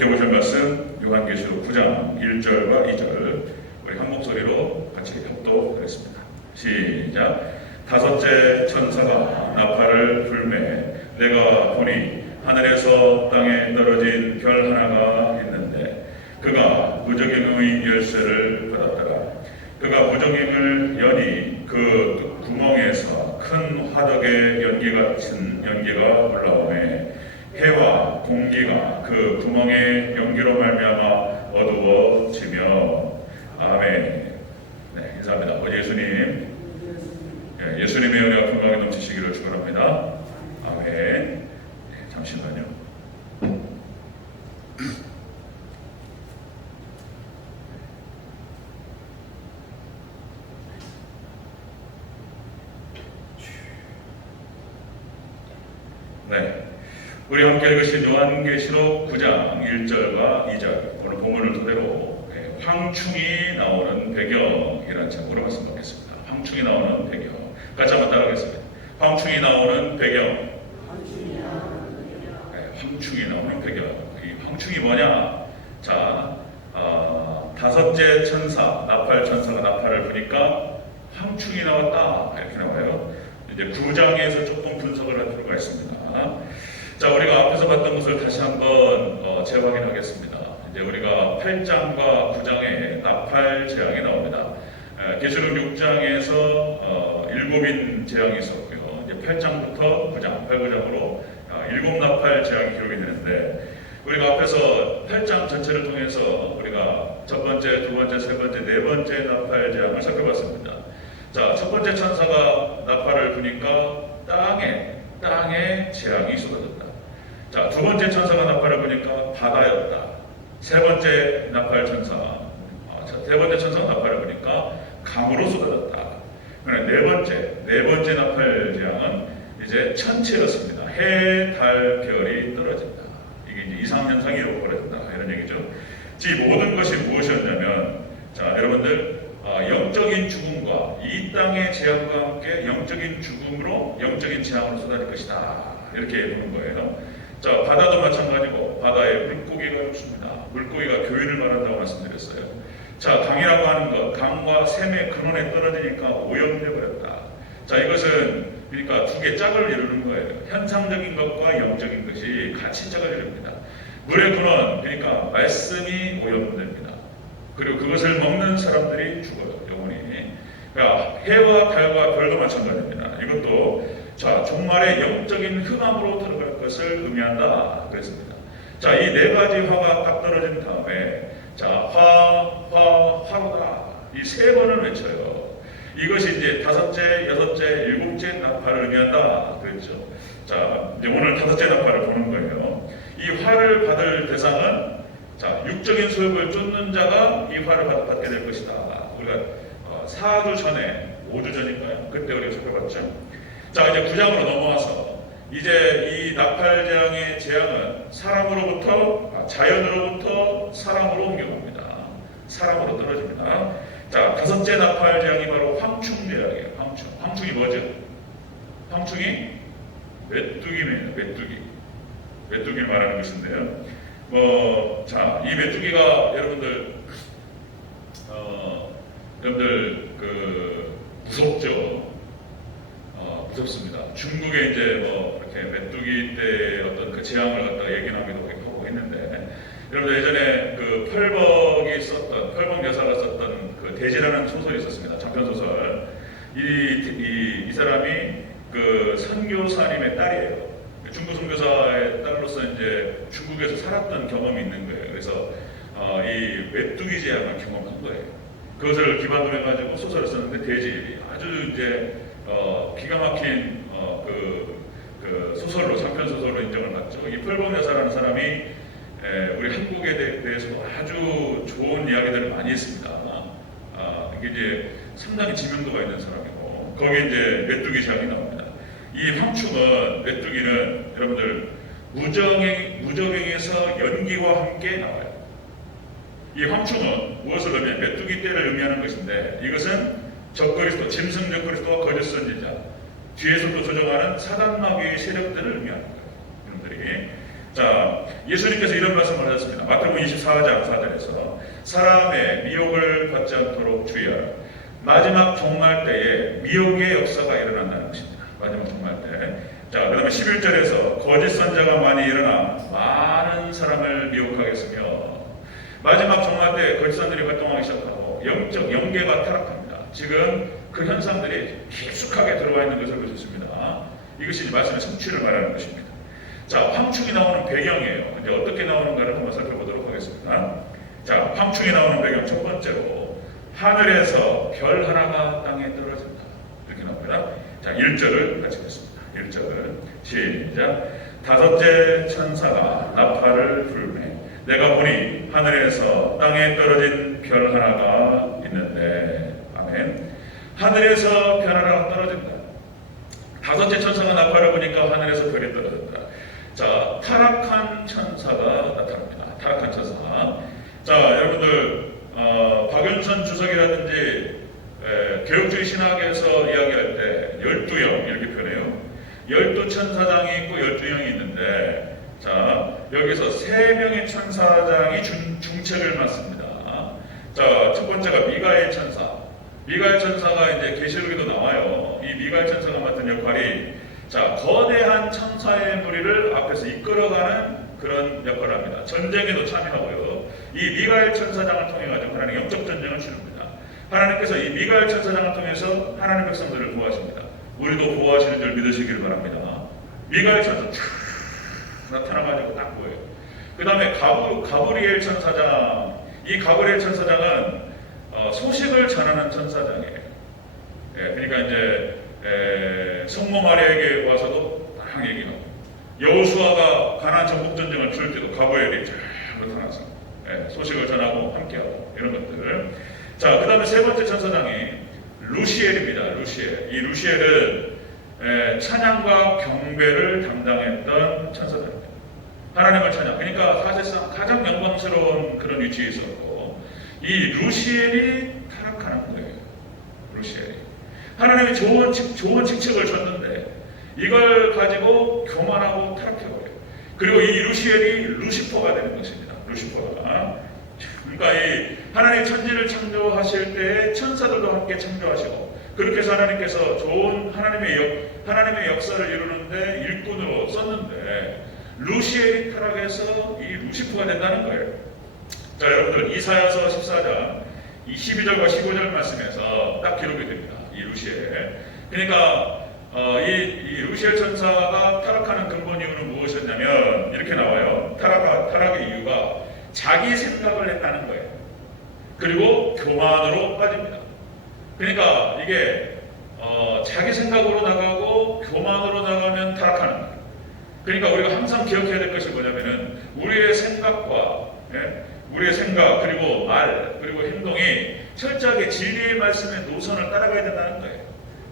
함께 보실 말씀 요한계시록 9장 1절과 2절 우리 한 목소리로 같이 합독하겠습니다. 시작. 다섯째 천사가 나팔을 불매 내가 보니 하늘에서 땅에 떨어진 별 하나가 있는데 그가 무적행의 열쇠를 받았더라. 그가 무적행을 여니 그 구멍에서 큰 화덕의 연기 같은 연기가 올라오매 해와 공기가 그 구멍의 연기로 말미암아 어두워지며 아멘. 네, 인사합니다. 아버지 예수님, 예수님의 은혜가 건강에 넘치시기를 축원합니다. 아멘. 네, 잠시만요. 네, 우리 함께 읽으신 요한계시록 9장 1절과 2절 오늘 본문을 토대로 황충이 나오는 배경이라는 제목으로 말씀드리겠습니다. 황충이 나오는 배경. 같이 한번 따라하겠습니다. 황충이 나오는 배경. 네, 황충이 나오는 배경. 이 황충이 뭐냐? 자, 다섯째 천사, 나팔 천사가 나팔을 부니까 황충이 나왔다 이렇게 나와요. 이제 9장에서 조금 분석을 할 필요가 있습니다. 자, 우리가 앞에서 봤던 것을 다시 한번 재확인하겠습니다. 이제 우리가 8장과 9장에 나팔 재앙이 나옵니다. 계시록 6장에서 7인 재앙이 있었고요. 이제 8장부터 9장, 8, 9장으로 7나팔 재앙이 기록이 되는데 우리가 앞에서 8장 전체를 통해서 우리가 첫 번째, 두 번째, 세 번째, 네 번째 나팔 재앙을 살펴봤습니다. 자, 첫 번째 천사가 나팔을 부니까 땅에 재앙이 쏟아졌다. 자, 두 번째 천사가 나팔을 부니까 바다였다. 세 번째 천사가 나팔을 부니까 강으로 쏟아졌다. 네 번째 나팔 재앙은 이제 천체였습니다. 해, 달, 별이 떨어진다. 이게 이제 이상현상이 벌어진다. 이런 얘기죠. 이 모든 것이 무엇이었냐면, 자, 여러분들, 영적인 죽음과 이 땅의 재앙과 함께 영적인 죽음으로 영적인 재앙으로 쏟아질 것이다. 이렇게 보는 거예요. 자, 바다도 마찬가지고 바다에 물고기가 있습니다. 물고기가 교인을 말한다고 말씀드렸어요. 자, 강이라고 하는 것, 강과 샘의 근원에 떨어지니까 오염돼 버렸다. 자, 이것은 그러니까 두 개 짝을 이루는 거예요. 현상적인 것과 영적인 것이 같이 짝을 이룹니다. 물의 근원, 그러니까 말씀이 오염됩니다. 그리고 그것을 먹는 사람들이 죽어요, 영원히. 그러니까 해와 달과 별도 마찬가지입니다. 이것도 자, 종말의 영적인 흑암으로 들어갈 것을 의미한다 그랬습니다. 자, 이 네 가지 화가 딱 떨어진 다음에 자, 화로다. 이 세 번을 외쳐요. 이것이 이제 다섯째, 여섯째, 일곱째 나팔을 의미한다 그랬죠. 자, 이제 오늘 다섯째 나팔을 보는 거예요. 이 화를 받을 대상은 자, 육적인 소욕을 쫓는 자가 이 화를 받게 될 것이다. 우리가 4주 전에, 5주 전인가요? 그때 우리가 살펴봤죠. 자, 이제 9장으로 넘어와서 이제 이 나팔 재앙의 재앙은 자연으로부터 사람으로 옮겨갑니다. 사람으로 떨어집니다. 자, 다섯째 나팔 재앙이 바로 황충 재앙이에요. 황충이 뭐죠? 황충이 메뚜기입니다. 메뚜기를 말하는 것인데요. 자, 이 메뚜기가 여러분들 무섭죠. 무섭습니다. 중국에 이제 이렇게 메뚜기 때 어떤 그 재앙을 갖다가 얘기하기도 하고 했는데, 여러분들 예전에 그 펄벅 여사가 썼던 그 대지라는 소설이 있었습니다. 장편 소설. 이 사람이 그 선교사님의 딸이에요. 중국 선교사의 딸로서 이제 중국에서 살았던 경험이 있는 거예요. 그래서 이 메뚜기 재앙을 경험한 거예요. 그것을 기반으로 해가지고 소설을 썼는데 대지 아주 이제 기가 막힌 그 소설로 장편 소설로 인정을 받죠. 이 펄벅 여사라는 사람이 우리 한국에 대해서도 아주 좋은 이야기들을 많이 했습니다. 이게 이제 상당히 지명도가 있는 사람이고 거기에 이제 메뚜기 재앙이 나옵니다. 이 황충은 메뚜기는 여러분들 무적행에서 연기와 함께 나와요. 이 황충은 무엇을 의미하냐? 메뚜기 떼를 의미하는 것인데 이것은 적그리스도, 짐승 적그리스도와 거짓 선지자, 뒤에서 또 조종하는 사단 마귀의 세력들을 의미하는 거예요. 여러분들이 자, 예수님께서 이런 말씀을 하셨습니다. 마태복음 24장 4절에서 사람의 미혹을 받지 않도록 주의하라. 마지막 종말 때에 미혹의 역사가 일어난다는 것입니다. 마지막 종말 때. 자, 그 다음에 11절에서 거짓 선자가 많이 일어나 많은 사람을 미혹하겠으며, 마지막 종말 때 거짓 선들이 활동하기 시작하고 영적 영계가 타락합니다. 지금 그 현상들이 깊숙하게 들어와 있는 것을 볼 수 있습니다. 이것이 말씀의 성취를 말하는 것입니다. 자, 황충이 나오는 배경이에요. 이제 어떻게 나오는가를 한번 살펴보도록 하겠습니다. 자, 황충이 나오는 배경 첫 번째로 하늘에서 별 하나가 땅에 떨어진다. 이렇게 나옵니다. 자, 1절을 같이 보겠습니다. 1절 시작. 다섯째 천사가 나팔을 불매 내가 보니 하늘에서 땅에 떨어진 별 하나가 있는데, 아멘. 하늘에서 별 하나가 떨어진다. 다섯째 천사가 나팔을 보니까 하늘에서 별이 떨어진다. 자, 타락한 천사가 나타납니다. 타락한 천사. 자, 여러분들 박윤선 주석이라든지 개혁주의 신학에서 이야기할 때 12형 이렇게 표현해요. 12천사장이 있고 12형이 있는데, 자, 여기서 3명의 천사장이 중책을 맡습니다. 자, 첫 번째가 미가엘 천사. 미가엘 천사가 이제 계시록에도 나와요. 이 미가엘 천사가 맡은 역할이, 자, 거대한 천사의 무리를 앞에서 이끌어가는 그런 역할을 합니다. 전쟁에도 참여하고요. 이 미가엘 천사장을 통해 가지고 하나님 영적 전쟁을 치릅니다. 하나님께서 이 미가엘 천사장을 통해서 하나님 백성들을 구하십니다. 우리도 구하시는 줄 믿으시길 바랍니다. 미가엘 천사 나타나가지고 딱 보여요. 그 다음에 가브리엘 천사장. 이 가브리엘 천사장은 소식을 전하는 천사장이에요. 그러니까 이제 성모 마리아에게 와서도 딱 얘기하고, 여호수아가 가나안 전국 전쟁을 치를 때도 가브리엘이 쫙 나타나서 소식을 전하고 함께하고 이런 것들. 자, 그 다음에 세 번째 천사장이 루시엘입니다. 루시엘. 이 루시엘은 찬양과 경배를 담당했던 천사장입니다. 하나님을 찬양. 그러니까 사실상 가장 영광스러운 그런 위치에 있었고, 이 루시엘이 타락하는 거예요. 루시엘이. 하나님이 좋은 직책을 줬는데 이걸 가지고 교만하고 타락해버려요. 그리고 이 루시엘이 루시퍼가 되는 것입니다. 루시퍼가. 그러니까 이 하나님 천지를 창조하실 때 천사들도 함께 창조하시고, 그렇게 해서 하나님께서 좋은 하나님의 역사를 이루는데 일꾼으로 썼는데, 루시엘이 타락해서 이 루시퍼가 된다는 거예요. 자, 여러분들 이사야서 14장 이 12절과 15절 말씀에서 딱 기록이 됩니다. 이 루시엘. 그러니까 이 루시엘 천사가 타락하는 근본 이유는 무엇이었냐면, 이렇게 나와요. 타락의 이유가 자기 생각을 했다는 거예요. 그리고 교만으로 빠집니다. 그러니까 이게 자기 생각으로 나가고 교만으로 나가면 타락하는 거예요. 그러니까 우리가 항상 기억해야 될 것이 뭐냐면은, 우리의 생각과 우리의 생각, 그리고 말, 그리고 행동이 철저하게 진리의 말씀의 노선을 따라가야 된다는 거예요.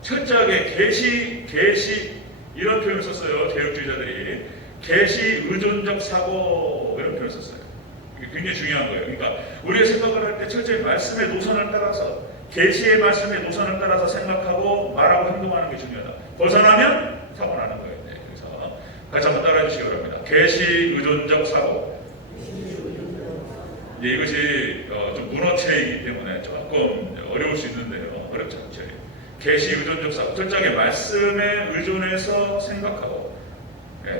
철저하게 계시 이런 표현을 썼어요. 개혁주의자들이 계시 의존적 사고 이런 표현을 썼어요. 이게 굉장히 중요한 거예요. 그러니까 우리의 생각을 할 때 철저히 말씀의 노선을 따라서, 계시의 말씀의 노선을 따라서 생각하고 말하고 행동하는 게 중요하다. 벗어나면 사고 나는 거예요. 그래서 같이 한번 따라해 주시기 바랍니다. 계시 의존적 사고. 이것이 좀 문어체이기 때문에 조금 어려울 수 있는데요. 어렵지 않죠. 계시 의존적 사고. 철저하게 말씀에 의존해서 생각하고,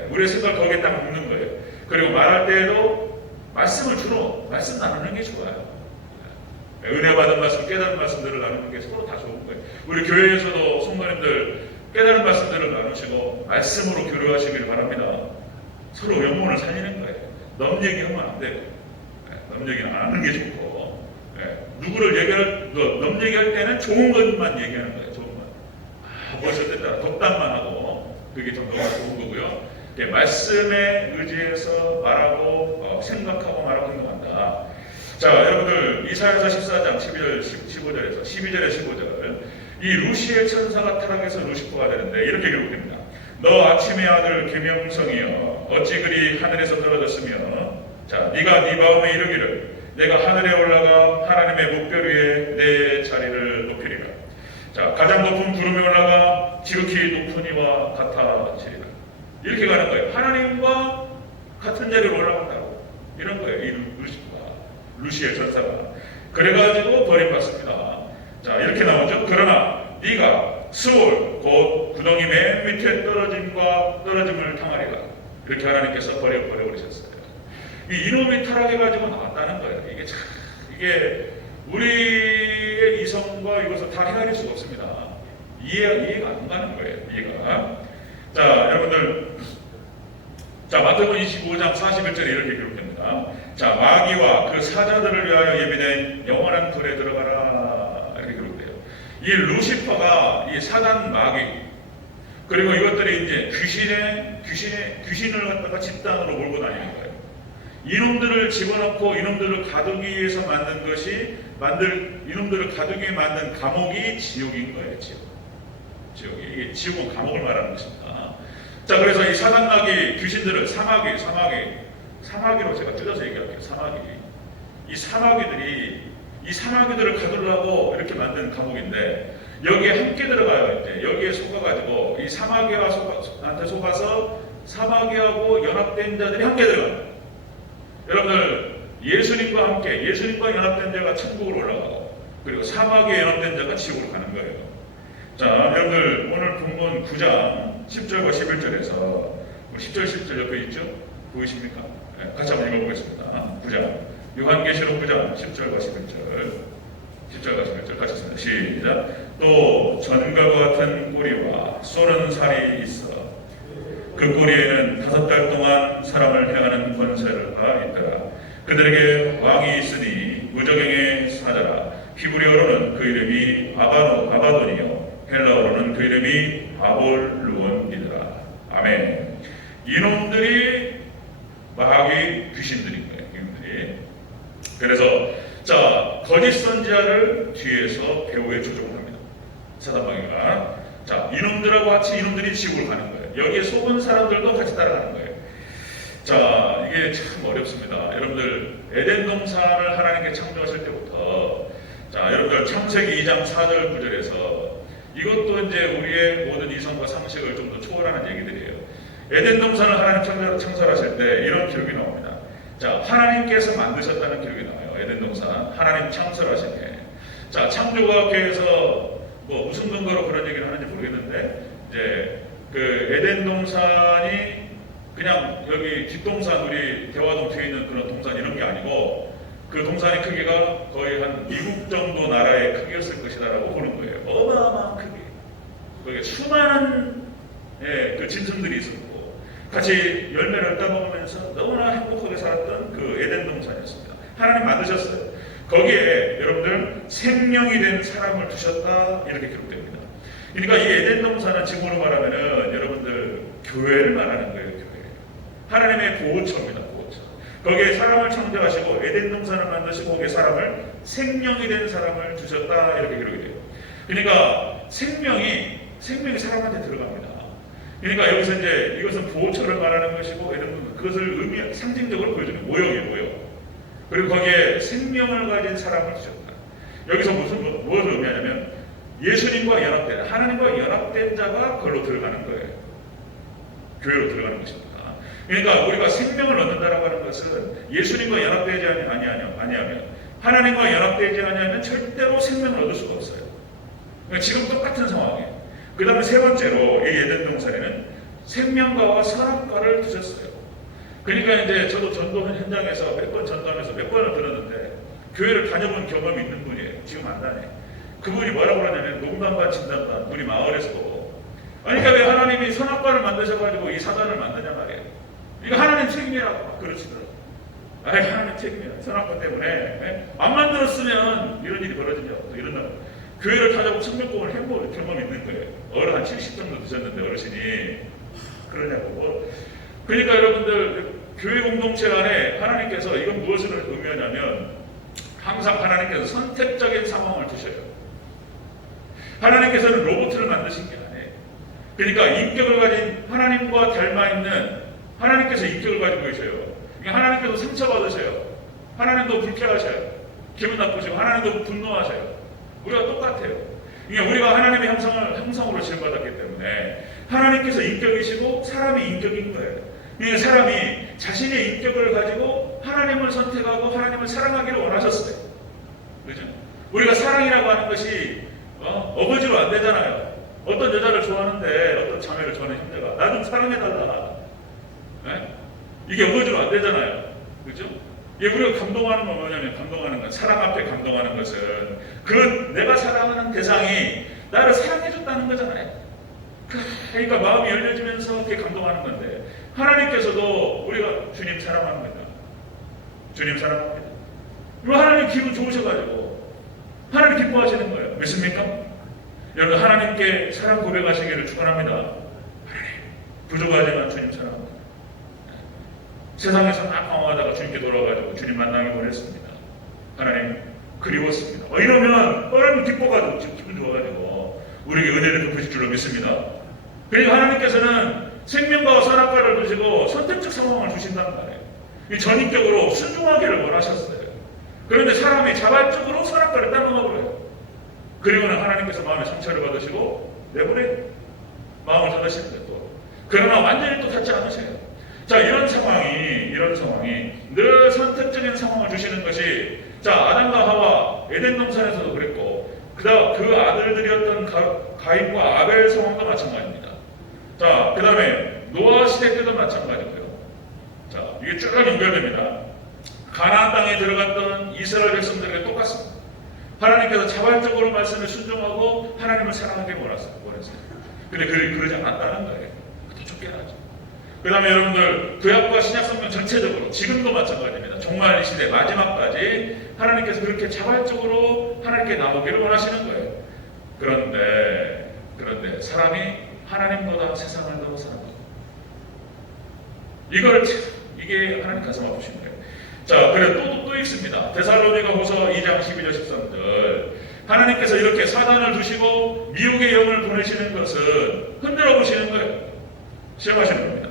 우리의 생각을 거기에 딱 묻는 거예요. 그리고 말할 때에도 말씀을 주로 말씀 나누는 게 좋아요. 은혜 받은 말씀, 깨달은 말씀들을 나누는 게 서로 다 좋은 거예요. 우리 교회에서도 성도님들 깨달은 말씀들을 나누시고 말씀으로 교류하시길 바랍니다. 서로 영혼을 살리는 거예요. 넘 얘기하면 안 돼요. 넘 얘기는 안 하는 게 좋고, 누구를 넘 얘기할 때는 좋은 것만 얘기하는 거예요. 좋은 것. 무엇이었든 덕담만 하고, 그게 좀 너무 좋은 거고요. 말씀에 의지해서 말하고 생각하고 말하고 행동한다. 자, 여러분들 이사야서 14장 15절에서 12절에 15절, 이 루시엘 천사가 타락해서 루시퍼가 되는데 이렇게 기록됩니다. 너 아침의 아들 계명성이여, 어찌 그리 하늘에서 떨어졌으며, 자, 네가 네 마음에 이르기를 내가 하늘에 올라가 하나님의 목별 위에 내 자리를 높이리라. 자, 가장 높은 구름에 올라가 지극히 높은 이와 같아지리라. 이렇게 가는 거예요. 하나님과 같은 자리로 올라간다고. 이런 거예요. 이 루시엘 전사가. 그래가지고 버림받습니다. 자, 이렇게 나오죠. 그러나 네가 스올 곧 구덩이 맨 밑에 떨어짐을 당하리라. 이렇게 하나님께서 버려버리셨어요. 이 이놈이 타락해가지고 나왔다는 거예요. 이게 우리의 이성과 이것을 다 헤아릴 수가 없습니다. 이해가 안 가는 거예요. 이해가. 자, 여러분들, 자, 마태복음 25장 41절에 이렇게 기록됩니다. 자, 마귀와 그 사자들을 위하여 예비된 영원한 불에 들어가라. 이렇게 기록돼요. 이 루시퍼가 이 사단 마귀, 그리고 이것들이 이제 귀신을 갖다가 집단으로 몰고 다니는 거예요. 이놈들을 집어넣고 이놈들을 가두기 위해서 만든 것이 이놈들을 가두기 위해 만든 감옥이 지옥인 거예요. 지옥이. 이게 지옥은 감옥을 말하는 것입니다. 자, 그래서 이 사단 마귀 귀신들을 사마귀로 제가 줄여서 얘기할게요. 이 사마귀들을 가두려고 이렇게 만든 감옥인데, 여기에 함께 들어가요. 이제 여기에 속아가지고 이 사마귀한테 속아서 사마귀하고 연합된 자들이 함께 들어가요. 여러분들, 예수님과 연합된 자가 천국으로 올라가고, 그리고 사마귀에 연합된 자가 지옥으로 가는 거예요. 자, 여러분들, 오늘 본문 9장 10절과 11절에서 10절 11절 옆에 있죠? 보이십니까? 네, 같이 한번 읽어보겠습니다. 9장 요한계시록 9장 10절과 11절 같이 읽습니다. 시작. 또 전갈과 같은 꼬리와 쏘는 살이 있어 그 꼬리에는 5달 동안 사람을 행하는 권세가 있더라. 그들에게 왕이 있으니 무저갱의 사자라. 히브리어로는 그 이름이 아바돈이요 헬라어로는 그 이름이 바볼루온이더라. 아멘. 이놈들이 마귀 귀신들인 거예요. 이놈들이. 그래서 자, 거짓 선지자를 뒤에서 배후에 조종을 합니다. 사단 마귀가. 자, 이놈들하고 같이 이놈들이 지옥을 가는 거예요. 여기에 속은 사람들도 같이 따라가는 거예요. 자, 이게 참 어렵습니다. 여러분들, 에덴 동산을 하나님께 창조하실 때부터, 자, 여러분들 창세기 2장 4절 9절에서 이것도 이제 우리의 모든 이성과 상식을 좀 더 초월하는 얘기들이에요. 에덴 동산을 하나님 창설하실 때 이런 기록이 나옵니다. 자, 하나님께서 만드셨다는 기록이 나와요. 에덴 동산 하나님 창설하신 게. 자, 창조과학계에서 뭐 무슨 근거로 그런 얘기를 하는지 모르겠는데, 이제 그 에덴 동산이 그냥 여기 뒷동산, 우리 대화동 뒤에 있는 그런 동산 이런 게 아니고, 그 동산의 크기가 거의 한 미국 정도 나라의 크기였을 것이다라고 보는 거예요. 어마어마한 크기. 거기에 수많은 그 짐승들이 있었고, 같이 열매를 따먹으면서 너무나 행복하게 살았던 그 에덴 동산이었습니다. 하나님 만드셨어요. 거기에 여러분들 생명이 된 사람을 두셨다, 이렇게 기록됩니다. 그러니까 이 에덴 동산은 지금으로 말하면은 여러분들 교회를 말하는 거예요. 교회. 하나님의 보호처입니다. 보호처. 거기에 사람을 창조하시고 에덴 동산을 만드시고 거기에 생명이 된 사람을 두셨다, 이렇게 기록이 돼요. 그러니까 생명이 사람한테 들어갑니다. 그러니까 여기서 이제 이것은 보호처를 말하는 것이고, 그것을 상징적으로 보여주는 모형이에요, 모형. 그리고 거기에 생명을 가진 사람을 주셨다. 여기서 무엇을 의미하냐면 예수님과 연합된, 하나님과 연합된 자가 그걸로 들어가는 거예요. 교회로 들어가는 것입니다. 그러니까 우리가 생명을 얻는다라고 하는 것은 예수님과 연합되지 아니하면, 하나님과 연합되지 아니하면 절대로 생명을 얻을 수가 없어요. 그러니까 지금 똑같은 상황이에요. 그 다음에 세 번째로 이 에덴 동산에는 생명과와 선악과를 두셨어요. 그러니까 이제 저도 전도 현장에서 몇 번 전도하면서 몇 번을 들었는데, 교회를 다녀본 경험이 있는 분이에요. 지금 안 다녀. 그분이 뭐라고 그러냐면 농담반 진담반, 우리 마을에서 보고, 그러니까 왜 하나님이 선악과를 만드셔가지고 이 사단을 만드냐 말이에요. 이거 하나님 책임이라고 막 그러시더라고요. 하나님 책임이야. 선악과 때문에 안 만들었으면 이런 일이 벌어지냐고 이런다고. 교회를 다녀보고 성경공을 해볼 경험이 있는 거예요. 어른 한 70 정도 드셨는데 어르신이 그러냐고. 그러니까 여러분들, 교회 공동체 안에 하나님께서 이건 무엇을 의미하냐면, 항상 하나님께서 선택적인 상황을 두셔요. 하나님께서는 로봇을 만드신 게 아니에요. 그러니까 인격을 가진, 하나님과 닮아있는 하나님께서 인격을 가지고 계셔요. 그러니까 하나님께서 상처받으셔요. 하나님도 불쾌하셔요. 기분 나쁘시고 하나님도 분노하셔요. 우리가 똑같아요. 그러니까 우리가 하나님의 형상으로 지음받았기 때문에 하나님께서 인격이시고 사람이 인격인 거예요. 그러니까 사람이 자신의 인격을 가지고 하나님을 선택하고 하나님을 사랑하기를 원하셨어요. 그죠? 우리가 사랑이라고 하는 것이 어거지로 안 되잖아요. 어떤 여자를 좋아하는데 어떤 자매를 좋아하는 형제가 나 좀 사랑해달라. 네? 이게 어거지로 안 되잖아요. 그죠? 우리가 감동하는 건 뭐냐면, 감동하는 건, 사랑 앞에 감동하는 것은 그 내가 사랑하는 대상이 나를 사랑해줬다는 거잖아요. 그러니까 마음이 열려지면서 그게 감동하는 건데, 하나님께서도 우리가 주님 사랑합니다. 주님 사랑합니다. 하나님 기분 좋으셔가지고 하나님 기뻐하시는 거예요. 믿습니까? 여러분, 하나님께 사랑 고백하시기를 축원합니다. 하나님 부족하지만 주님 사랑합니다. 세상에서 막 방황하다가 주님께 돌아가지고 주님 만나기 원했습니다. 하나님 그리웠습니다. 이러면 하나님 기뻐가지고 기분 좋아가지고 우리에게 은혜를 베푸실 줄로 믿습니다. 그리고 하나님께서는 생명과 선악과를 주시고 선택적 상황을 주신다는 말이에요. 전인격으로 순종하기를 원하셨어요. 그런데 사람이 자발적으로 선악과를 따먹어버려요. 그리고는 하나님께서 마음의 상처를 받으시고 내버려요. 마음을 닫으시는 거예요. 또. 그러나 완전히 또 닫지 않으세요. 자, 이런 상황이 늘 선택적인 상황을 주시는 것이, 자, 아담과 하와 에덴 동산에서도 그랬고, 그 아들들이었던 가인과 아벨 상황도 마찬가지입니다. 자, 그 다음에 노아 시대 때도 마찬가지고요. 자, 이게 쭉 연결됩니다. 가나안 땅에 들어갔던 이스라엘 백성들에게 똑같습니다. 하나님께서 자발적으로 말씀을 순종하고 하나님을 사랑하기를 원했어요. 근데 그러지 않았다는 거예요. 더 쫓겨나죠. 그 다음에 여러분들, 구약과 신약 성경 전체적으로 지금도 마찬가지입니다. 종말 시대 마지막까지 하나님께서 그렇게 자발적으로 하나님께 나오기를 원하시는 거예요. 그런데 사람이 하나님보다 세상을 더 사랑하고, 이게 하나님 가슴 아프신 거예요. 자, 그래 또 있습니다. 데살로니가후서 2장 12절 13절. 하나님께서 이렇게 사단을 두시고 미혹의 영을 보내시는 것은 흔들어 보시는 거예요. 시험하시는 겁니다.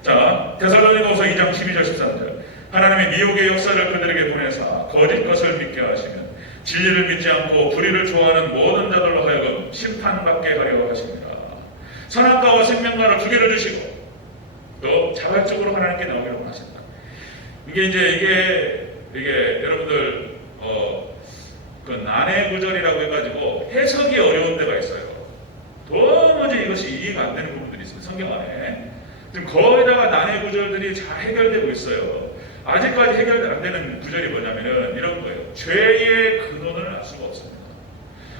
자, 데살로니가후서 2장 12절 13절. 하나님의 미혹의 역사를 그들에게 보내사 거짓 것을 믿게 하시면 진리를 믿지 않고 불의를 좋아하는 모든 자들로 하여금 심판받게 하려 하십니다. 선악과와 생명과를 두 개를 주시고 또 자발적으로 하나님께 나오기를 원하신다. 이게 여러분들 그 난해 구절이라고 해가지고 해석이 어려운 데가 있어요. 도무지 이것이 이해가 안 되는 부분들이 있어요. 성경 안에 지금 거의다가 난해 구절들이 잘 해결되고 있어요. 아직까지 해결 안 되는 구절이 뭐냐면은 이런 거예요. 죄의 근원을 알 수가 없습니다.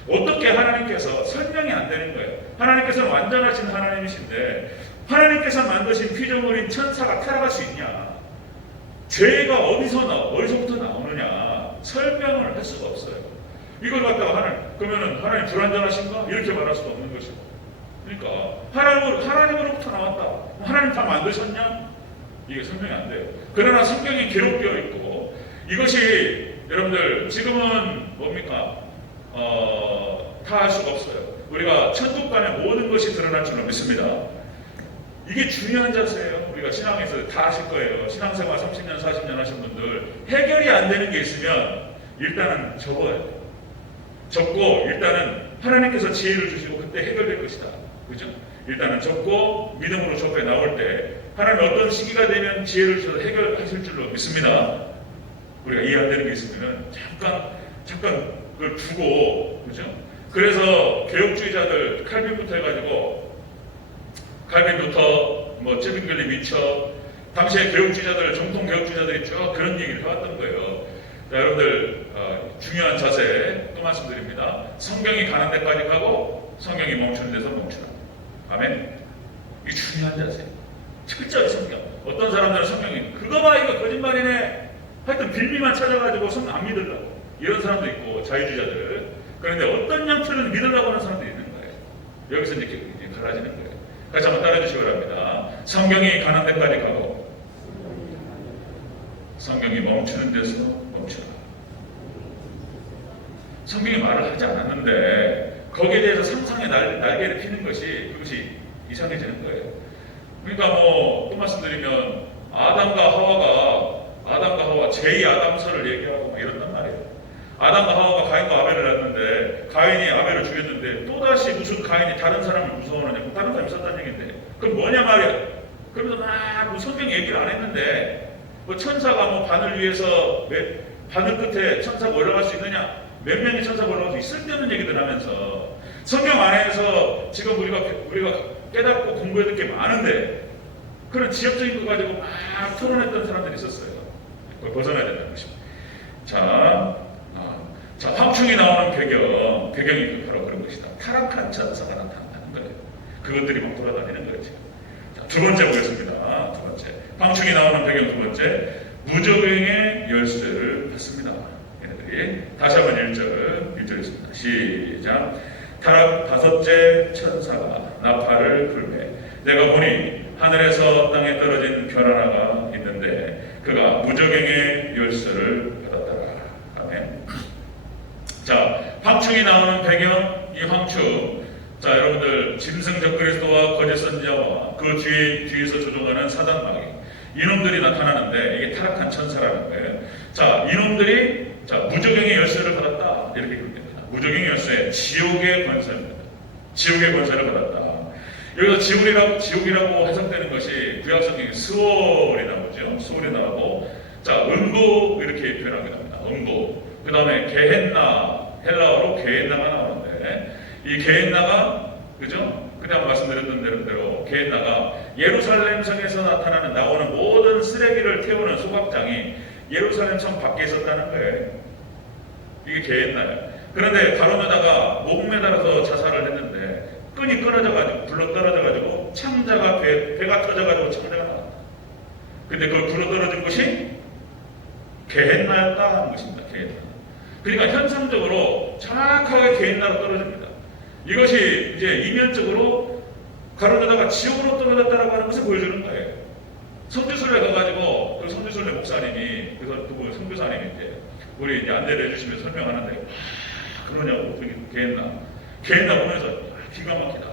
어떻게 하나님께서 설명이 안 되는 거예요. 하나님께서는 완전하신 하나님이신데 하나님께서 만드신 피조물인 천사가 타락할 수 있냐? 죄가 어디서부터 나오느냐? 설명을 할 수가 없어요. 이걸 갖다가 그러면은 하나님 불완전하신가? 이렇게 말할 수도 없는 것이고. 그러니까 하나님으로부터 나왔다. 하나님 다 만드셨냐? 이게 설명이 안 돼요. 그러나 성경이 기록되어 있고, 이것이 여러분들 지금은 뭡니까? 다 할 수가 없어요. 우리가 천국 가면 모든 것이 드러날 줄로 믿습니다. 이게 중요한 자세예요. 우리가 신앙에서 다 하실 거예요. 신앙생활 30년, 40년 하신 분들 해결이 안 되는 게 있으면 일단은 접어야 돼요. 접고 일단은 하나님께서 지혜를 주시고 그때 해결될 것이다. 그죠? 일단은 접고 믿음으로 접해 나올 때 하나님 어떤 시기가 되면 지혜를 주셔서 해결하실 줄로 믿습니다. 우리가 이해 안 되는 게 있으면 잠깐 그걸 두고, 그죠? 그래서 개혁주의자들 칼빈부터 해가지고 칼빈부터 쯔빙글리 미처 당시에 개혁주의자들, 정통 개혁주의자들이 쭉 그런 얘기를 해왔던 거예요. 자, 여러분들 중요한 자세 또 말씀드립니다. 성경이 가는 데까지 가고 성경이 멈추는 데서 멈추라. 아멘. 이게 중요한 자세. 철저히 성경. 어떤 사람들은 성경이 그거 봐 이거 거짓말이네. 하여튼 빌미만 찾아가지고 성경 안 믿으려고. 이런 사람도 있고 자유주의자들. 그런데 어떤 양표는 믿으려고 하는 사람도 있는 거예요. 여기서 이제 갈라지는 거예요. 같이 한번 따라해주시기 바랍니다. 성경이 가는 데까지 가고 성경이 멈추는 데서 멈추라. 성경이 말을 하지 않았는데 거기에 대해서 상상의 날개를 피는 그것이 이상해지는 거예요. 그러니까 또 말씀드리면 아담과 하와 제2아담서를 얘기하고 이런단 말이에요. 아담과 하와가 가인과 아벨을 낳았는데 가인이 아벨을 죽였는데 또다시 무슨 가인이 다른 사람을 무서워하느냐? 다른 사람이 있었다는 얘기인데 그럼 뭐냐 말이야. 그러면서 막 성경 얘기를 안 했는데 뭐 천사가 뭐 바늘 위에서 바늘 끝에 천사가 올라갈 수 있느냐? 몇 명의 천사가 올라갈 수 있을데없는 얘기들 하면서 성경 안에서 지금 우리가 깨닫고 공부해야 될 게 많은데 그런 지역적인 거 가지고 막 토론했던 사람들이 있었어요. 그걸 벗어나야 된다는 것입니다. 자, 황충이 나오는 배경이 바로 그런 것이다. 타락한 천사가 나타난다는 거예요. 그것들이 막 돌아다니는 거예요. 자, 두 번째 보겠습니다. 두 번째. 황충이 나오는 배경 두 번째. 무저갱의 열쇠를 받습니다. 얘네들이. 다시 한번 1절 있습니다. 시작. 타락 다섯째 천사가 나팔을 불매 내가 보니 하늘에서 땅에 떨어진 별 하나가 있는데 그가 무저갱의 열쇠를 받았더라. 아멘. 자, 황충이 나오는 배경, 이 황충. 자, 여러분들 짐승적 그리스도와 거짓 선지자와 그 뒤에서 조종하는 사단 마귀 이놈들이 나타나는데 이게 타락한 천사라는 거예요. 자, 이놈들이 무저갱의 열쇠를 받았다 이렇게 그럽니다. 무저갱의 열쇠, 지옥의 권세입니다. 지옥의 권세를 받았다. 여기서 지옥이라고 해석되는 것이 구약성경에 스월이 나오죠. 스월이 나오고, 자, 음부 이렇게 표현하게 됩니다. 음부. 그 다음에 게헨나, 헬라어로 게헨나가 나오는데, 이 게헨나가, 그죠? 그냥 말씀드렸던 대로 게헨나가 예루살렘 성에서 나오는 모든 쓰레기를 태우는 소각장이 예루살렘 성 밖에 있었다는 거예요. 이게 게헨나예요. 그런데 가로내다가 목 매달아서 자살을 했는데 끈이 끊어져가지고 굴러 떨어져가지고 창자가 배가 터져가지고 창자가 나왔다. 근데 그 굴러 떨어진 것이 게헨나였다 하는 것입니다. 게헨나. 그러니까 현상적으로 정확하게 게헨나로 떨어집니다. 이것이 이제 이면적으로 가로내다가 지옥으로 떨어졌다라고 하는 것을 보여주는 거예요. 성지순례 가가지고 그 성지순례 목사님이 그래서 그분 선교사님이 우리 이제 안내를 해주시면 설명하는데 그러냐고 게헨나 보면서 기가 막히다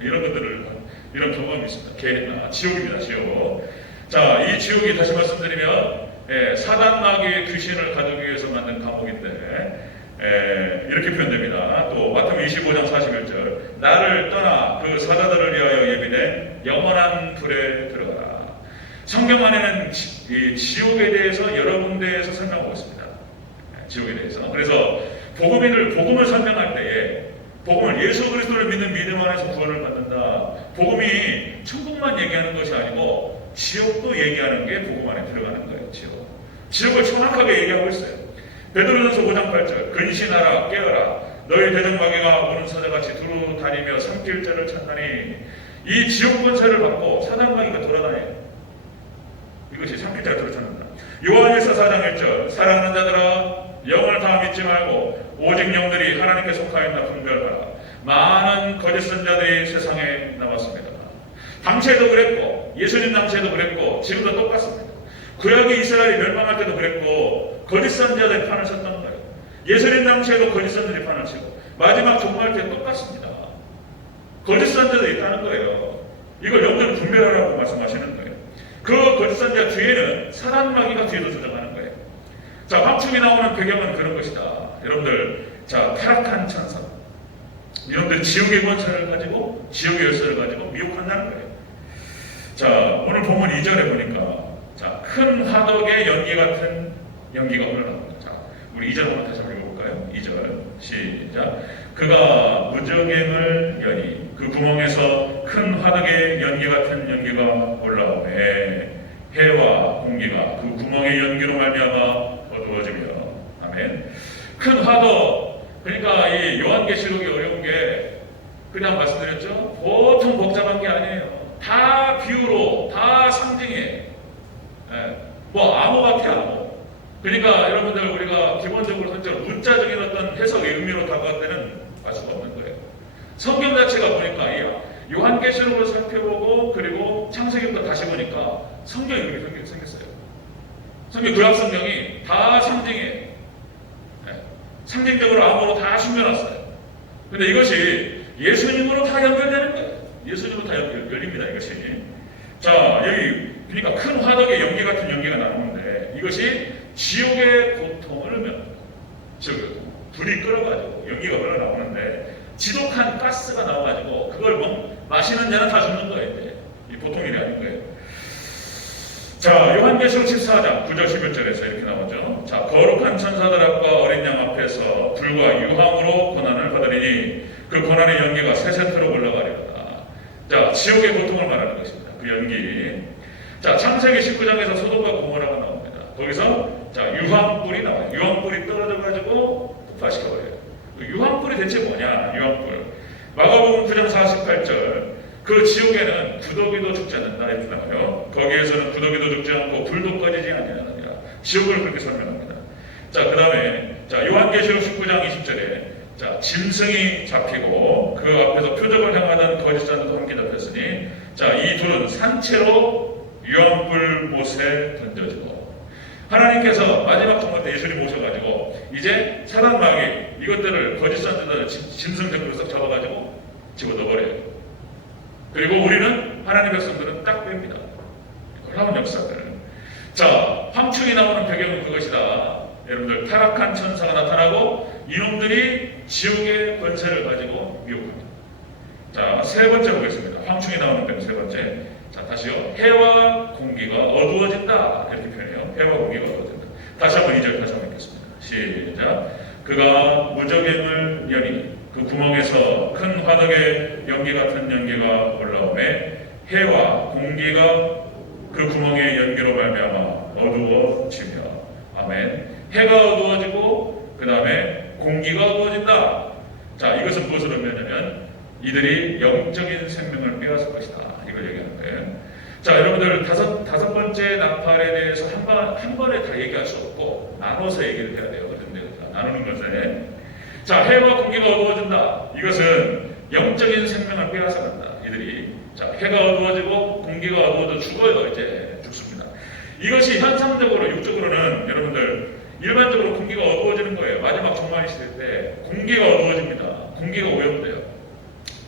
이런 것들을 이런 경험이 있습니다. 게헨나 지옥입니다. 지옥. 자, 이 지옥이 다시 말씀드리면 사단 마귀의 귀신을 가두기 위해서 만든 감옥인데 이렇게 표현됩니다. 또 마태복음 25장 41절 나를 떠나 그 사자들을 위하여 예비된 영원한 불에 들어가라. 성경 안에는 이 지옥에 대해서 여러 군데에서 설명하고 있습니다. 지옥에 대해서. 그래서 복음을 설명할 때에 복음을 예수 그리스도를 믿는 믿음 안에서 구원을 받는다. 복음이 천국만 얘기하는 것이 아니고 지옥도 얘기하는 게 복음 안에 들어가는 거예요. 지옥을 정확하게 얘기하고 있어요. 베드로전서 5장 8절 근신하라 깨어라 너희 대적마귀가 오는 사자같이 두루 다니며 삼킬 자를 찾나니 이 지옥 권세를 받고 사단마귀가 돌아다녀요. 이것이 삼킬 자를 돌아찾는다. 요한일서 4장 1절 사랑하는 자들아 영을 다 믿지 말고 오직 영들이 하나님께 속하였나 분별하라. 많은 거짓 선자들이 세상에 나왔습니다. 당시에도 그랬고 예수님 당시에도 그랬고 지금도 똑같습니다. 구약의 이스라엘이 멸망할 때도 그랬고 거짓 선자들이 판을 쳤던 거예요. 예수님 당시에도 거짓 선자들이 판을 치고 마지막 종말 때 똑같습니다. 거짓 선자들이 있다는 거예요. 이걸 영들 분별하라고 말씀하시는 거예요. 그 거짓 선자 뒤에는 사단 마귀가 뒤에도 조정하는 거예요. 자, 황충이 나오는 배경은 그런 것이다. 여러분들, 자, 타락한 천사. 이놈들 지옥의 권세를 가지고 지옥의 열쇠를 가지고 미혹한다는 거예요. 자, 오늘 본문 2절에 보니까 자, 큰 화덕의 연기 같은 연기가 흘러나옵니다. 자, 우리 2절 한번 다시 한번 읽어볼까요? 2절 시작. 그가 무저갱을 여니 그 구멍에서 큰 화덕의 연기 같은 연기가 올라오매 해와 공기가 그 구멍의 연기로 말미암아 어두워지며 아멘. 큰 화덕. 그러니까 이 요한계시록이 어려운 게 그냥 말씀드렸죠. 보통 복잡한 게 아니에요. 다 비유로 다 상징이에요. 뭐 암호 같아 암호. 그러니까 여러분들 우리가 기본적으로 문자적인 어떤 해석의 의미로 다가갈 때는 알 수가 없는 거예요. 성경 자체가 보니까 이 요한계시록을 살펴보고 그리고 창세기부터 다시 보니까 성경이 그렇게 생겼어요. 성경 구약 성경이 다 상징이에요. 상징적으로 암호로 다 숨겨놨어요. 근데 이것이 예수님으로 다 연결되는 거예요. 예수님으로 다 열립니다. 이것이. 자, 여기 그러니까 큰 화덕의 연기 같은 연기가 나오는데 이것이 지옥의 고통을 불이 끓어가지고 연기가 흘러나오는데 지독한 가스가 나와가지고 그걸 마시는 자는 다 죽는 거예요. 이 보통 일이 아닌 거예요. 자, 요한계시록 14장 9절 11절에서 이렇게 나오죠. 자, 거룩한 천사들 앞과 어린 양 앞에서 불과 유황으로 고난을 받으리니 그 고난의 연기가 세 세트로 올라가리로다. 자, 지옥의 고통을 말하는 것입니다. 그 연기. 자, 창세기 19장에서 소돔과 고모라가 나옵니다. 거기서 자, 유황불이 나와요. 유황불이 떨어져가지고 폭파시켜버려요. 그 유황불이 대체 뭐냐? 유황불. 마가복음 9장 48절. 그 지옥에는 구더기도 죽지 않는다 이렇게 나와요. 거기에서는 구더기도 죽지 않고 불도 꺼지지 아니하느니라. 지옥을 그렇게 설명합니다. 자, 그 다음에 자, 요한계시록 19장 20절에 자, 짐승이 잡히고 그 앞에서 표적을 향하던 거짓 자들도 함께 잡혔으니 자, 이 둘은 산채로 유황불 못에 던져지고 하나님께서 마지막 정말 때 예수님 모셔가지고 이제 사단 마귀 이것들을 거짓 선지자들 짐승 정도로 싹 잡아가지고 집어넣어버려요. 그리고 우리는 하나님의 백성들은 딱 뺍니다. 놀라운 역사들. 자, 황충이 나오는 배경은 그것이다. 여러분들 타락한 천사가 나타나고 이놈들이 지옥의 권세를 가지고 미혹합니다. 자, 세 번째 보겠습니다. 황충이 나오는 배경 세 번째. 자, 다시요. 해와 공기가 어두워진다 이렇게 표현해요. 해와 공기가 어두워진다. 다시 한번 2절 다시 한번 읽겠습니다. 시작. 그가 무저갱을 여니 그 구멍에서 큰 화덕의 연기 같은 연기가 올라오매 해와 공기가 그 구멍의 연기로 말미암아 어두워지며 아멘. 해가 어두워지고 그 다음에 공기가 어두워진다. 자, 이것은 무엇을 의미하냐면 이들이 영적인 생명을 빼앗을 것이다. 이걸 얘기하는 거예요. 자, 여러분들 다섯 번째 나팔에 대해서 한 번에 다 얘기할 수 없고 나눠서 얘기를 해야 돼요. 나누는 것에 자, 해와 공기가 어두워진다. 이것은 영적인 생명을 빼앗아간다. 이들이 자, 해가 어두워지고 공기가 어두워져 죽어요. 이제 죽습니다. 이것이 현상적으로 육적으로는 여러분들 일반적으로 공기가 어두워지는 거예요. 마지막 종말 시대 때 공기가 어두워집니다. 공기가 오염돼요.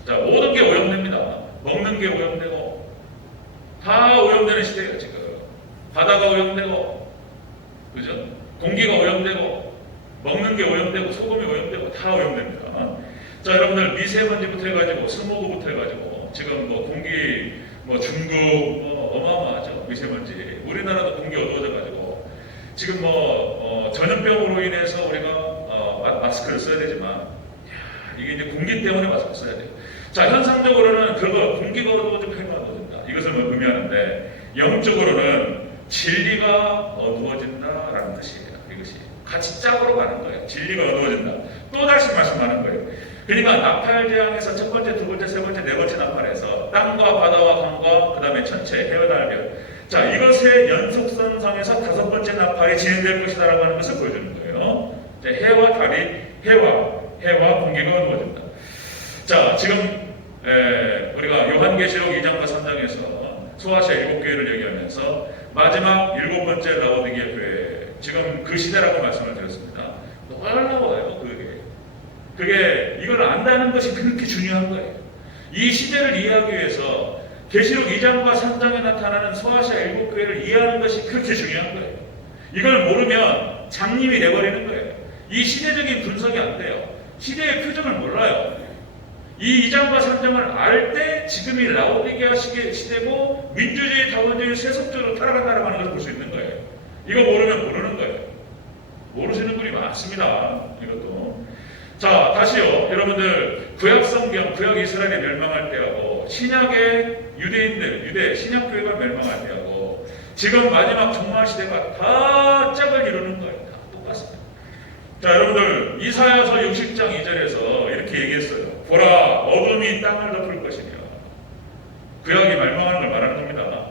자, 모든 게 오염됩니다. 먹는 게 오염되고 다 오염되는 시대예요. 지금 바다가 오염되고 그죠? 공기가 오염되고 먹는 게 오염되고 소금이 오염되고 다 오염됩니다. 자, 여러분들 미세먼지부터 해가지고 스모그부터 해가지고 지금 뭐 공기 뭐 중국 뭐 어마어마하죠. 미세먼지. 우리나라도 공기 어두워져가지고 지금 뭐 전염병으로 인해서 우리가 마스크를 써야 되지만 이게 이제 공기 때문에 마스크 써야 돼요. 자, 현상적으로는 그거 공기가 어두워지고 해가 어두워진다. 이것을 의미하는데 영적으로는 진리가 어두워진다라는 뜻이에요. 이것이. 같이 짝으로 가는 거예요. 진리가 어두워진다. 또 다시 말씀하는 거예요. 그러니까 나팔 재앙에서 첫 번째, 두 번째, 세 번째, 네 번째 나팔에서 땅과 바다와 강과 그 다음에 천체, 해와 달별. 자, 이것의 연속선상에서 다섯 번째 나팔이 진행될 것이다라고 하는 것을 보여주는 거예요. 자, 해와 달이 해와 공기가 어두워진다. 자, 지금 우리가 요한계시록 2장과 3장에서 소아시아 7교회를 얘기하면서 마지막 7번째 라오디게아 교회 지금 그 시대라고 말씀을 드렸습니다. 놀라워요. 그게 이걸 안다는 것이 그렇게 중요한 거예요. 이 시대를 이해하기 위해서 계시록 2장과 3장에 나타나는 소아시아 7교회를 이해하는 것이 그렇게 중요한 거예요. 이걸 모르면 장님이 돼버리는 거예요. 이 시대적인 분석이 안 돼요. 시대의 표정을 몰라요. 이 2장과 3장을 알 때 지금이 라오디게아 시대고 민주주의, 다원주의 세속적으로 따라간다는 것을 볼 수 있는 거예요. 이거 모르면 모르는 거예요. 모르시는 분이 많습니다. 이것도. 자, 다시요. 여러분들 구약 성경, 구약 이스라엘이 멸망할 때하고 신약의 유대인들, 유대 신약교회가 멸망할 때하고 지금 마지막 종말 시대가 다 짝을 이루는 거예요. 다 똑같습니다. 자, 여러분들 이사야서 60장 2절에서 이렇게 얘기했어요. 보라, 어둠이 땅을 덮을 것이며 구약이 멸망하는 걸 말하는 겁니다.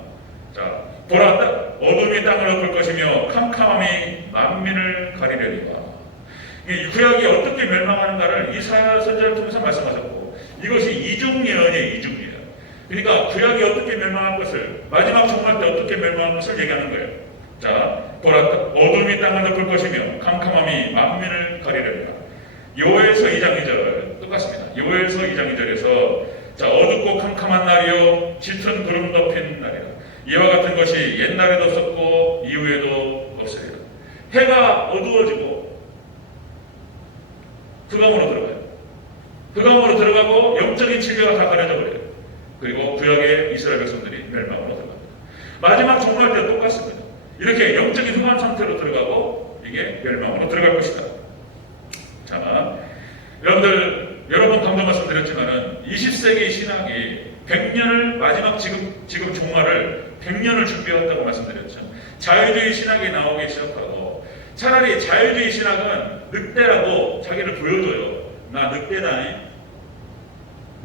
자, 보라, 어둠이 땅을 덮을 것이며 캄캄함이 만민을 가리려니와. 이 구약이 어떻게 멸망하는가를 이사야 선지자를 통해서 말씀하셨고 이것이 이중예언이에요. 이중예언. 그러니까 구약이 어떻게 멸망할 것을 마지막 종말 때 어떻게 멸망할 것을 얘기하는 거예요. 자, 보라, 어둠이 땅을 덮을 것이며 캄캄함이 만민을 가리려니와. 요엘서 2장 2절 똑같습니다. 요엘서 2장 2절에서 자, 어둡고 캄캄한 날이요 짙은 구름 덮인 날이라. 이와 같은 것이 옛날에도 없었고 이후에도 없으리라. 해가 어두워지고 흑암으로 들어가요. 흑암으로 들어가고 영적인 진리가 다 가려져 버려요. 그리고 구약의 이스라엘 백성들이 멸망으로 들어갑니다. 마지막 종말 때 똑같습니다. 이렇게 영적인 흑암 상태로 들어가고 이게 멸망으로 들어갈 것이다. 자, 여러분들 여러 번 강조 말씀드렸지만은 20세기 신학이 100년을 마지막 지금 종말을 100년을 준비한다고 말씀드렸죠. 자유주의 신학이 나오기 시작하고 차라리 자유주의 신학은 늑대라고 자기를 보여줘요. 나 늑대다.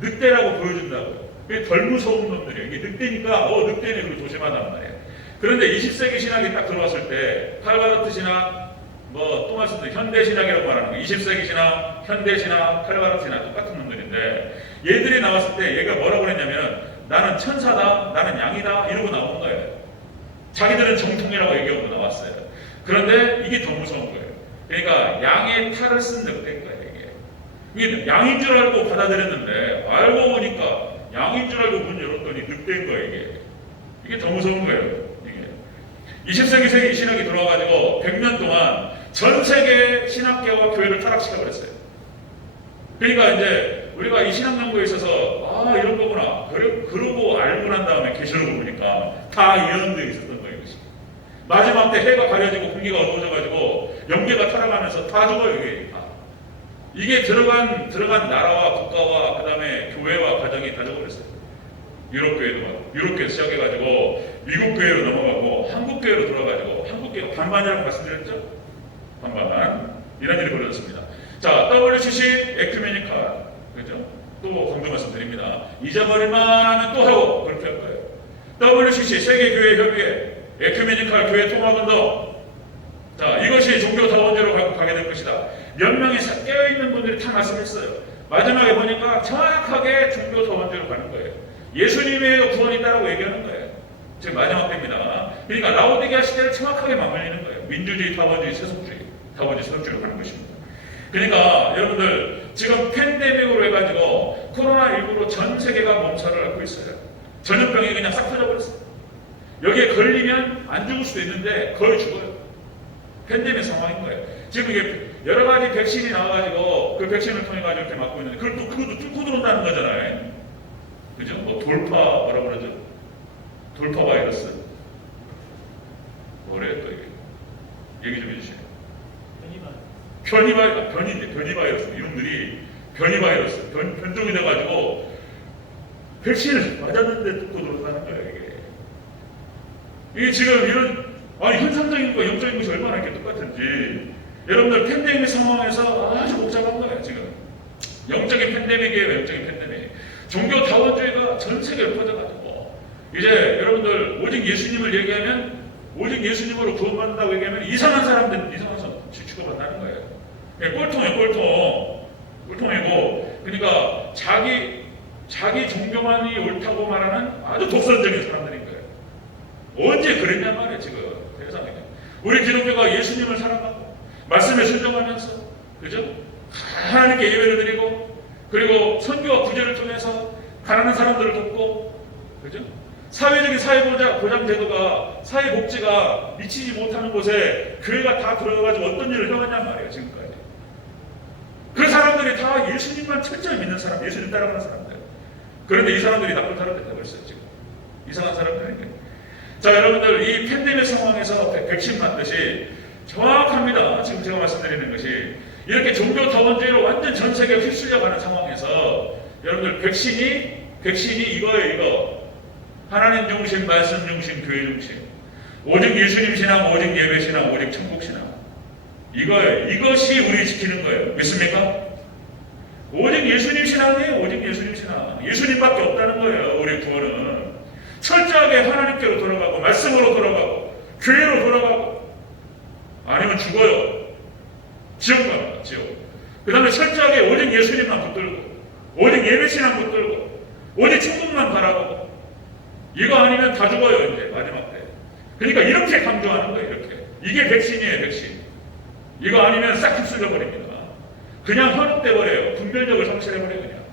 늑대라고 보여준다고요. 그게 덜 무서운 놈들이에요. 이게 늑대니까 늑대네 그리고 조심하단 말이에요. 그런데 20세기 신학이 딱 들어왔을 때 칼바르트 신학 또 말씀드린 현대 신학이라고 말하는 거 20세기 신학, 현대 신학, 칼바르트 신학 똑같은 놈들인데 얘들이 나왔을 때 얘가 뭐라고 그랬냐면 나는 천사다, 나는 양이다 이러고 나온 거예요. 자기들은 정통이라고 얘기하고 나왔어요. 그런데 이게 더 무서운 거예요. 그러니까 양의 탈을 쓴 늑대인 거예요. 이게 양인 줄 알고 받아들였는데 알고 보니까 양인 줄 알고 문 열었더니 늑대인 거예요. 이게 더 무서운 거예요. 20세기 신학이 들어와가지고 100년 동안 전 세계 신학계와 교회를 타락시켜버렸어요. 그러니까 이제 우리가 이 신학연구에 있어서 이런 거구나 그러고 알고 난 다음에 계시록을 보니까 다 이런 데 있었던 거예요. 마지막 때 해가 가려지고 공기가 어두워져가지고 영계가 타락하면서 다 죽어요. 이게 들어간 나라와 국가와 그 다음에 교회와 가정이 다 죽어버렸어요. 유럽교회 시작해가지고 미국 교회로 넘어가고 한국 교회로 들어가지고 한국 교회가 반반이라고 말씀드렸죠? 반반 이런 일이 벌어졌습니다. 자, WCC 에큐메니칼 그죠? 또 강조 말씀드립니다. 잊어버릴만 하면 또 하고 그렇게 할 거예요. WCC 세계교회협의회 에큐메니칼 교회 통합운동. 자, 이것이 종교 다원제로 가게 될 것이다. 몇 명이 깨어있는 분들이 다 말씀했어요. 마지막에 보니까 정확하게 종교 다원제로 가는 거예요. 예수님의 구원이 있다라고 얘기하는 거예요. 지금 마지막 때입니다. 그러니까 라오디게아 시대를 정확하게 맞물리는 거예요. 민주주의, 다원주의, 세속주의, 다원주의, 세속주의로 가는 것입니다. 그러니까 여러분들 지금 팬데믹으로 해가지고 코로나19로 전 세계가 몸살을 앓고 있어요. 전염병이 그냥 싹 터져버렸어요. 여기에 걸리면 안 죽을 수도 있는데 거의 죽어요. 팬데믹 상황인 거예요. 지금 이게 여러 가지 백신이 나와가지고 그 백신을 통해 가지고 이렇게 맞고 있는데 그것도 뚫고 들어온다는 거잖아요. 그죠? 뭐라고 그러죠? 돌파 바이러스. 뭐래요 또 이게? 얘기 좀 해주세요. 변이 바이러스. 이놈들이 변이 바이러스. 변종이 돼가지고 백신을 맞았는데 뚫고 들어온다는 거예요 이게 지금 이런 현상적인 거 영적인 것이 얼마나 이렇게 똑같은지 여러분들 팬데믹 상황에서 아주 복잡한 거예요 지금. 영적인 팬데믹이에요. 영적인 팬데믹. 종교 다원주의가 전 세계로 퍼져가지고 이제 여러분들 오직 예수님을 얘기하면 오직 예수님으로 구원받는다고 얘기하면 이상한 사람들 이상한 사람 취급한다는 거예요. 꼴통이고 그러니까 자기 종교만이 옳다고 말하는 아주 독선적인 사람들인 거예요. 언제 그랬냔 말이에요 지금 세상에. 우리 기독교가 예수님을 사랑하고 말씀에 순종하면서 그죠? 하나님께 예배를 드리고 그리고 선교와 구제를 통해서 가난한 사람들을 돕고 그죠? 사회적인 사회보장 제도가 사회복지가 미치지 못하는 곳에 교회가 다 들어가가지고 어떤 일을 해왔냔 말이에요 지금까지. 그 사람들이 다 예수님만 철저히 믿는 사람, 예수님 따라가는 사람들. 그런데 이 사람들이 나쁜 사람들이 되어버렸어요 지금. 이상한 사람들에게. 자, 여러분들 이 팬데믹 상황에서 백신 맞듯이 정확합니다. 지금 제가 말씀드리는 것이 이렇게 종교 다원주의로 완전 전 세계가 휩쓸려 가는 상황에서 여러분들 백신이 이거예요 이거. 하나님 중심, 말씀 중심, 교회 중심. 오직 예수님 신앙, 오직 예배 신앙, 오직 천국 신앙. 이거예요. 이것이 우리 지키는 거예요. 믿습니까? 오직 예수님 신앙이에요. 오직 예수님 신앙. 예수님밖에 없다는 거예요. 우리 구원은. 철저하게 하나님께로 돌아가고 말씀으로 돌아가고 교회로 돌아가고 아니면 죽어요. 지옥 갑니다. 지옥. 그 다음에 철저하게 오직 예수님만 붙들고 오직 예배신앙 붙들고 오직 천국만 바라보고 이거 아니면 다 죽어요. 이제 마지막 때. 그러니까 이렇게 강조하는 거예요. 이렇게. 이게 백신이에요. 백신. 이거 아니면 싹 휩쓸려버립니다. 그냥 현혹돼 버려요. 분별력을 상실해버려요. 그냥.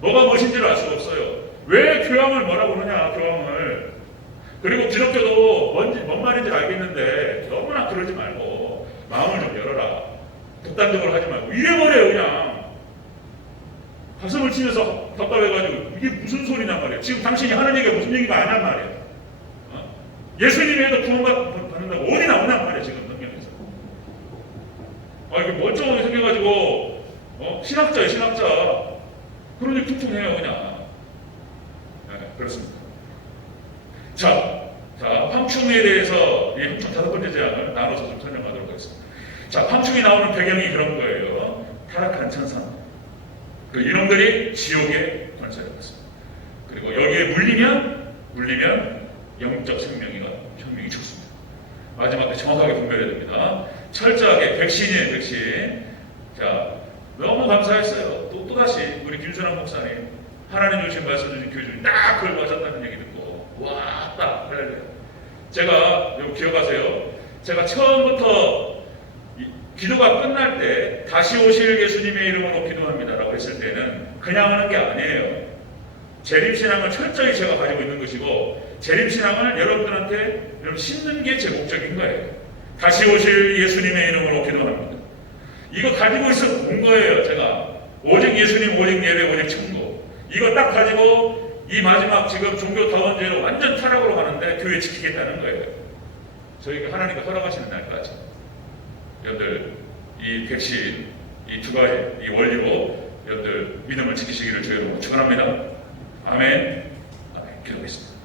뭐가 무엇인지를 알 수가 없어요. 왜 교황을 뭐라고 그러냐, 교황을. 그리고 기독교도 뭔 말인지 알겠는데 너무나 그러지 말고 마음을 좀 열어라. 극단적으로 하지 말고 이래버려요. 그냥 가슴을 치면서 답답해가지고 이게 무슨 소리냔 말이에요. 지금 당신이 하는 얘기가 무슨 얘기가 아니란 말이에요. 예수님에도 구원받는다고 어디 나오냔 말이야 지금 성경에서. 이게 멀쩡하게 생겨가지고 신학자예요 신학자. 그러니 퉁퉁해요 그냥. 네, 그렇습니다. 자, 황충에 대해서 이 황충 5번째 재앙을 나눠서 좀 설명하도록 하겠습니다. 자, 황충이 나오는 배경이 그런 거예요. 타락한 천사. 그 이놈들이 지옥에 관찰해봤습니다. 그리고 여기에 물리면 영적 생명이 죽습니다. 마지막에 정확하게 분별해야 됩니다. 철저하게 백신이에요, 백신. 자, 너무 감사했어요. 또다시 우리 김순환 목사님 하나님 주신 말씀 주신 교주님 딱 그걸 맞았다는 얘기 듣고 와, 딱 할렐루야. 제가 여러분 기억하세요. 제가 처음부터 기도가 끝날 때 다시 오실 예수님의 이름으로 기도합니다라고 했을 때는 그냥 하는 게 아니에요. 재림신앙을 철저히 제가 가지고 있는 것이고 재림신앙을 여러분들한테 심는 게 제 목적인 거예요. 다시 오실 예수님의 이름으로 기도합니다. 이거 가지고 있어 본 거예요. 제가 오직 예수님, 오직 예배, 오직 천국. 이거 딱 가지고 이 마지막 지금 종교 다원제로 완전 타락으로 가는데 교회 지키겠다는 거예요. 저희가 하나님께 허락하시는 날까지. 여러분들 이 백신, 이 두 가지, 이 원리로 여러분들 믿음을 지키시기를 주의 이름으로 축원합니다. 아멘. 기도하겠습니다.